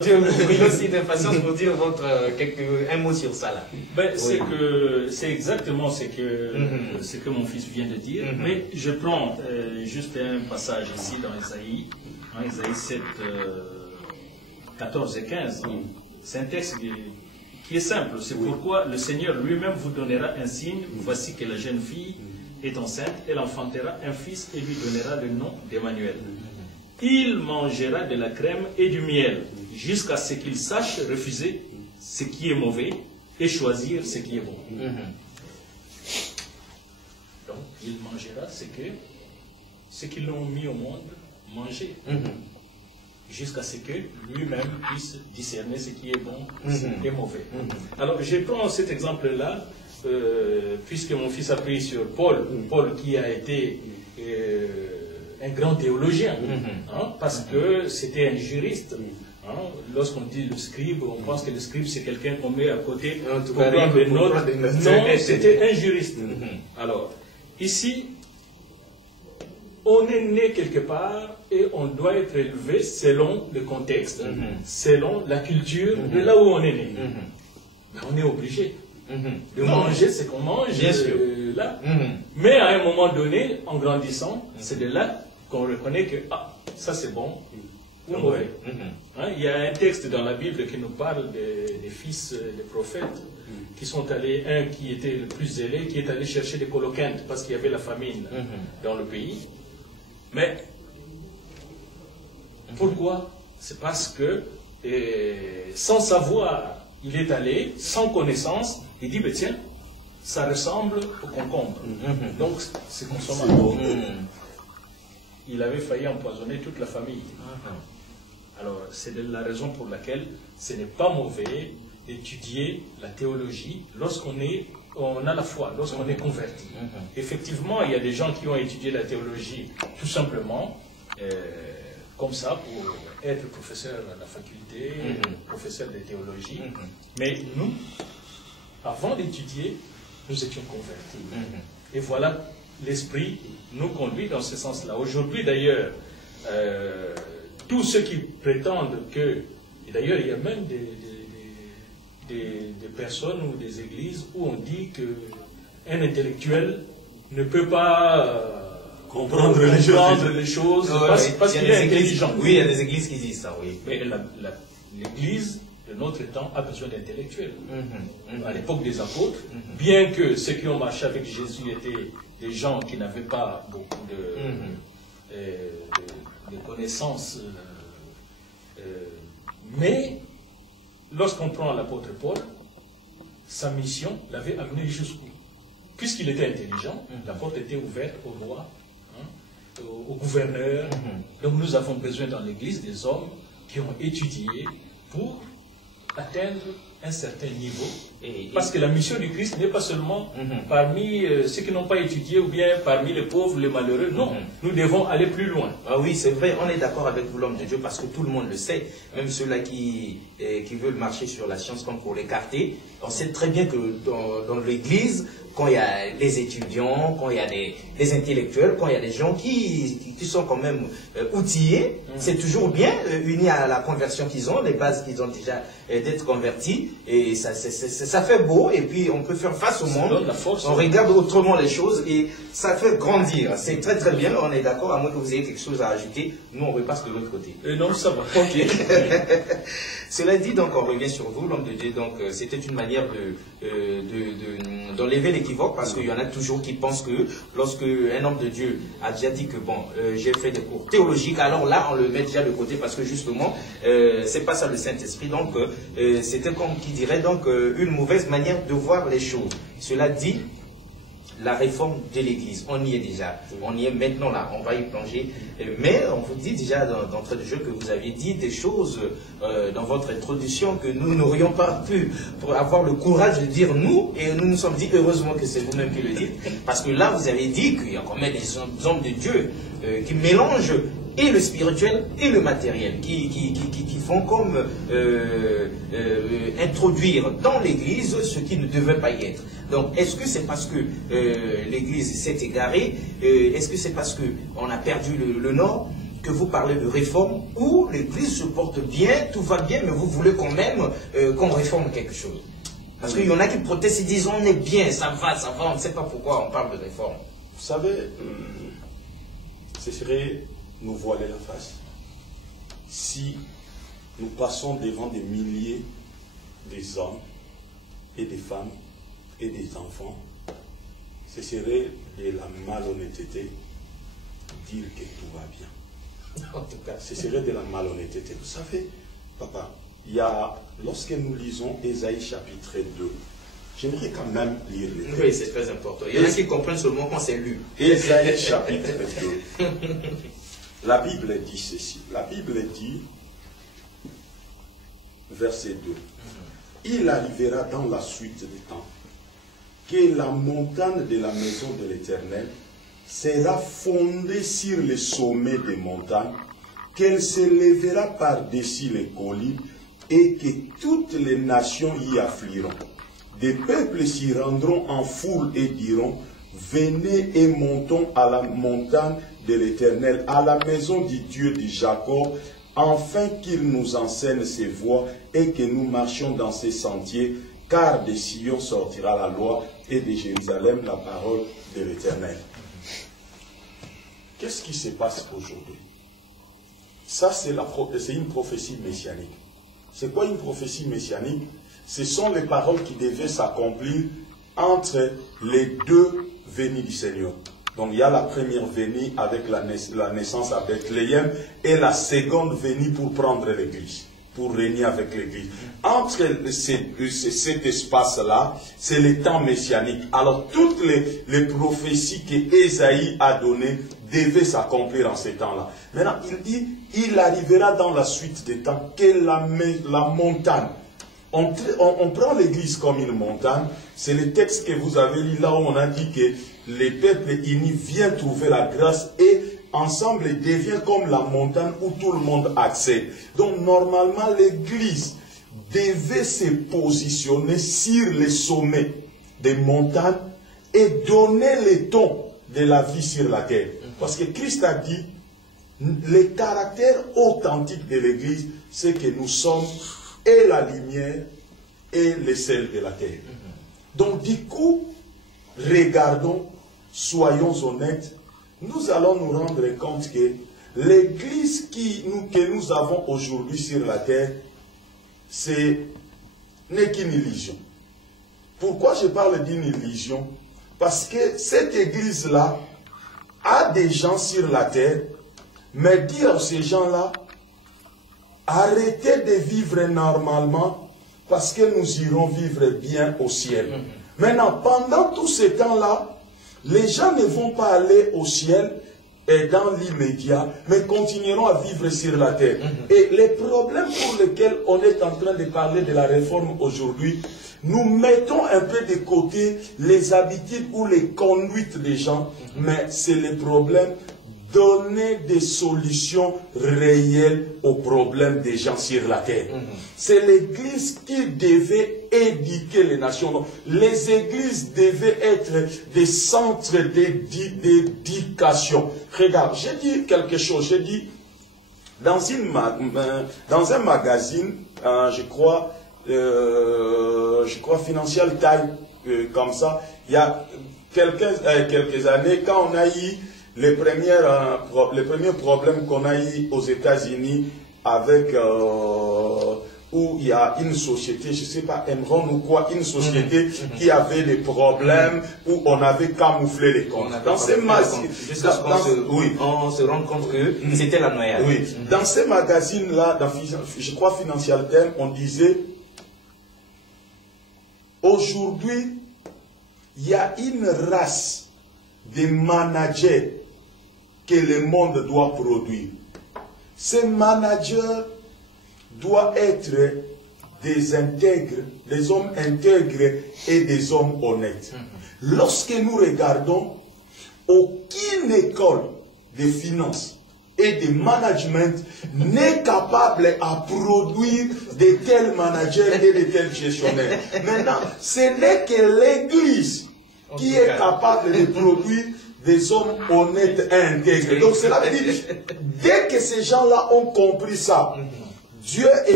Oui, aussi d'impatience pour dire un mot sur ça là. Ben, c'est exactement ce que mon fils vient de dire, mais je prends juste un passage ici dans Isaïe, en Isaïe 7, 14 et 15. C'est un texte qui est simple. C'est pourquoi le Seigneur lui-même vous donnera un signe. Voici que la jeune fille est enceinte, elle enfantera un fils et lui donnera le nom d'Emmanuel. Il mangera de la crème et du miel jusqu'à ce qu'il sache refuser ce qui est mauvais et choisir ce qui est bon. Donc, il mangera ce qu'ils l'ont mis au monde manger, jusqu'à ce que lui-même puisse discerner ce qui est bon et ce qui est mauvais. Alors, je prends cet exemple-là, puisque mon fils a pris sur Paul, Paul qui a été un grand théologien, parce que c'était un juriste. Lorsqu'on dit le scribe, on pense que le scribe c'est quelqu'un qu'on met à côté pour prendre des notes. Non, c'était un juriste. Alors, ici, on est né quelque part et on doit être élevé selon le contexte, selon la culture de là où on est né. Mais on est obligé de manger ce qu'on mange là. Mais à un moment donné, en grandissant, c'est de là qu'on reconnaît que ça c'est bon ou mauvais. Il y a un texte dans la Bible qui nous parle des fils des prophètes qui sont allés, un qui était le plus zélé, qui est allé chercher des coloquintes parce qu'il y avait la famine dans le pays. Mais pourquoi? C'est parce que sans savoir, il est allé, sans connaissance, il dit, tiens, ça ressemble au concombre. Donc c'est consommable. Il avait failli empoisonner toute la famille. Alors, c'est la raison pour laquelle ce n'est pas mauvais d'étudier la théologie lorsqu'on a la foi, lorsqu'on est converti. Effectivement, il y a des gens qui ont étudié la théologie tout simplement comme ça pour être professeur à la faculté, professeur de théologie. Mais nous, avant d'étudier, nous étions convertis. Et voilà, l'Esprit nous conduit dans ce sens-là. Aujourd'hui, d'ailleurs, tous ceux qui prétendent que... Et d'ailleurs, il y a même des personnes ou des églises où on dit qu'un intellectuel ne peut pas comprendre les choses parce qu'il est intelligent. Oui, il y a des églises qui disent ça, oui. Mais l'Église de notre temps a besoin d'intellectuels. À l'époque des apôtres, bien que ceux qui ont marché avec Jésus étaient des gens qui n'avaient pas beaucoup de connaissances, mais lorsqu'on prend l'apôtre Paul, sa mission l'avait amené jusqu'où? Puisqu'il était intelligent, la porte était ouverte au roi, au gouverneur. Donc nous avons besoin dans l'Église des hommes qui ont étudié pour atteindre un certain niveau. Parce que la mission du Christ n'est pas seulement parmi ceux qui n'ont pas étudié ou bien parmi les pauvres, les malheureux. Non, nous devons aller plus loin. Ah oui, c'est vrai, on est d'accord avec vous, l'homme de Dieu, parce que tout le monde le sait. Même ceux-là qui veulent marcher sur la science comme pour l'écarter. On sait très bien que dans l'Église, quand il y a des étudiants, quand il y a des intellectuels, quand il y a des gens qui sont quand même outillés, c'est toujours bien, unis à la conversion qu'ils ont, les bases qu'ils ont déjà d'être convertis, et ça fait beau, et puis on peut faire face au monde, on regarde autrement les choses, et ça fait grandir. C'est très très bien, on est d'accord, à moins que vous ayez quelque chose à ajouter, nous on repasse de l'autre côté. Non, ça va. Ok. Cela dit, donc on revient sur vous, l'homme de Dieu, donc c'était une manière d'enlever l'équivoque, parce qu'il y en a toujours qui pensent que lorsque un homme de Dieu a déjà dit que bon, j'ai fait des cours théologiques, alors là on le met déjà de côté parce que justement c'est pas ça le Saint-Esprit, donc c'était comme qui dirait donc une mauvaise manière de voir les choses. Cela dit, la réforme de l'Église, on y est déjà, on y est maintenant là, on va y plonger, mais on vous dit déjà d'entrée de jeu que vous aviez dit des choses dans votre introduction que nous n'aurions pas pu pour avoir le courage de dire nous, et nous nous sommes dit heureusement que c'est vous-même qui le dites, parce que là vous avez dit qu'il y a quand même des hommes de Dieu qui mélangent et le spirituel et le matériel, qui font comme introduire dans l'Église ce qui ne devait pas y être. Donc, est-ce que c'est parce que l'Église s'est égarée? Est-ce que c'est parce qu'on a perdu le nord? que vous parlez de réforme où l'Église se porte bien, tout va bien, mais vous voulez quand même qu'on réforme quelque chose. Parce qu'il y en a qui protestent, ils disent on est bien, ça va, on ne sait pas pourquoi on parle de réforme. Vous savez, ce serait nous voiler la face si nous passons devant des milliers des hommes et des femmes et des enfants. Ce serait de la malhonnêteté dire que tout va bien. En tout cas, ce serait de la malhonnêteté. Vous savez, papa, il y a, lorsque nous lisons Ésaïe chapitre 2, j'aimerais quand même lire les textes. Oui, c'est très important. Il y en a qui comprennent seulement quand c'est lu. Ésaïe chapitre 2. La Bible dit ceci. La Bible dit, verset 2. Il arrivera dans la suite des temps que la montagne de la maison de l'Éternel sera fondée sur les sommets des montagnes, qu'elle s'élèvera par-dessus les collines et que toutes les nations y afflueront. Des peuples s'y rendront en foule et diront, venez et montons à la montagne de l'Éternel, à la maison du Dieu de Jacob, afin qu'il nous enseigne ses voies et que nous marchions dans ses sentiers, car de Sion sortira la loi et de Jérusalem la parole de l'Éternel. Qu'est-ce qui se passe aujourd'hui? Ça, c'est une prophétie messianique. C'est quoi une prophétie messianique? Ce sont les paroles qui devaient s'accomplir entre les deux venues du Seigneur. Donc il y a la première venue avec la naissance à Bethléem et la seconde venue pour prendre l'Église, pour régner avec l'Église. Entre cet espace-là, c'est le temps messianique. Alors toutes les prophéties qu'Ésaïe a données devaient s'accomplir en ces temps-là. Maintenant, il dit, il arrivera dans la suite des temps que la montagne. On prend l'Église comme une montagne. C'est le texte que vous avez lu là où on a dit que les peuples unis viennent trouver la grâce et ensemble ils deviennent comme la montagne où tout le monde accède. Donc normalement l'Église devait se positionner sur les sommets des montagnes et donner le ton de la vie sur la terre. Parce que Christ a dit, le caractère authentique de l'Église, c'est que nous sommes et la lumière et le sel de la terre. Donc du coup, regardons, soyons honnêtes, nous allons nous rendre compte que l'Église que nous avons aujourd'hui sur la terre, n'est qu'une illusion. Pourquoi je parle d'une illusion? Parce que cette Église-là a des gens sur la terre, mais dire à ces gens-là, arrêtez de vivre normalement parce que nous irons vivre bien au ciel. Maintenant, pendant tout ce temps-là, les gens ne vont pas aller au ciel et dans l'immédiat, mais continueront à vivre sur la terre. Et les problèmes pour lesquels on est en train de parler de la réforme aujourd'hui, nous mettons un peu de côté les habitudes ou les conduites des gens, mais c'est le problème. Donner des solutions réelles aux problèmes des gens sur la terre. C'est l'Église qui devait éduquer les nations. Donc, les églises devaient être des centres d'éducation. Regarde, j'ai dit quelque chose. J'ai dit, dans un magazine, je crois Financial Times, comme ça, il y a quelques années, quand on a eu les premiers problèmes qu'on a eu aux États-Unis avec où il y a une société, je ne sais pas, Enron ou quoi, une société qui avait des problèmes où on avait camouflé les comptes. Dans ces magazines, on se rend compte que c'était la noyade. Oui, dans ces magazines-là, je crois Financial Times, on disait aujourd'hui, il y a une race de managers que le monde doit produire. Ces managers doivent être des intègres, des hommes intègres et des hommes honnêtes. Lorsque nous regardons, aucune école de finance et de management n'est capable à produire de tels managers et de tels gestionnaires. Maintenant, ce n'est que l'Église qui est capable de produire des hommes honnêtes et intègres. Donc cela veut dire, dès que ces gens-là ont compris ça, Dieu est